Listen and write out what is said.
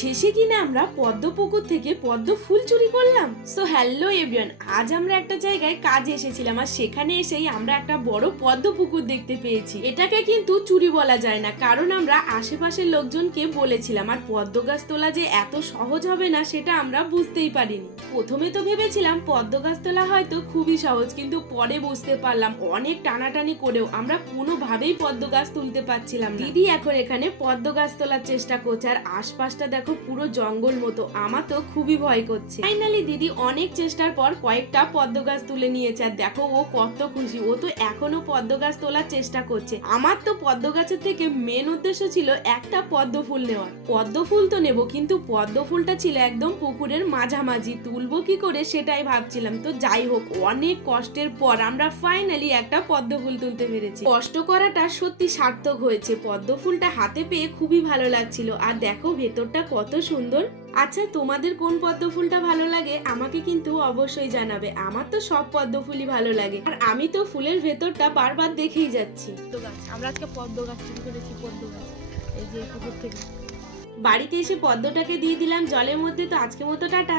শেষে কিনা আমরা পদ্ম পুকুর থেকে পদ্ম ফুল চুরি করলাম। সো হ্যালো এভরিওয়ান, আজ আমরা একটা জায়গায় কাজে এসেছিলাম আর সেখানে এসেই আমরা একটা বড় পদ্ম পুকুর দেখতে পেয়েছি। এটাকে কিন্তু চুরি বলা যায় না, কারণ আমরা আশেপাশের লোকজনকে বলেছিলাম। আর পদ্ম গাছ তোলা যে এত সহজ হবে না সেটা আমরা বুঝতেই পারিনি। প্রথমে তো ভেবেছিলাম পদ্ম গাছ তোলা হয়তো খুবই সহজ, কিন্তু পরে বুঝতে পারলাম অনেক টানাটানি করেও আমরা কোনোভাবেই পদ্ম গাছ তুলতে পারছিলাম না। দিদি এখন এখানে পদ্ম গাছ তোলার চেষ্টা করছে আর আশপাশটা দেখো পুরো জঙ্গল মতো, আমার তো খুবই ভয় করছে। ফাইনালি দিদি অনেক চেষ্টার পর কয়েকটা পদ্ম গাছ তুলে নিয়েছে আর দেখো ও কত খুশি। ও তো এখনো পদ্ম গাছ তোলার চেষ্টা করছে। আমার তো পদ্ম গাছের থেকে মেন উদ্দেশ্য ছিল একটা পদ্ম ফুল নেওয়ার। পদ্ম ফুল তো নেবো, কিন্তু পদ্ম ফুলটা ছিল একদম পুকুরের মাঝামাঝি, তুলবো কি করে সেটাই ভাবছিলাম। তো যাই হোক, অনেক কষ্টের পর আমরা ফাইনালি একটা পদ্ম ফুল তুলতে পেরেছি। কষ্ট করাটা সত্যি সার্থক হয়েছে। পদ্ম ফুলটা হাতে পেয়ে খুবই ভালো লাগছিল। আর দেখো ভেতরটা কত সুন্দর। আচ্ছা, তোমাদের কোন পদ্ম ফুলটা ভালো লাগে আমাকে কিন্তু অবশ্যই জানাবে। আমার তো সব পদ্ম ফুলই ভালো লাগে আর আমি তো ফুলের ভেতরটা বারবার দেখেই যাচ্ছি। আমরা আজকে পদ্ম গাছ চুরি করেছি, পদ্ম গাছ এই যে পুকুর থেকে। বাড়িতে এসে পদ্মটাকে দিয়ে দিলাম জলের মধ্যে। তো আজকের মতো টাটা।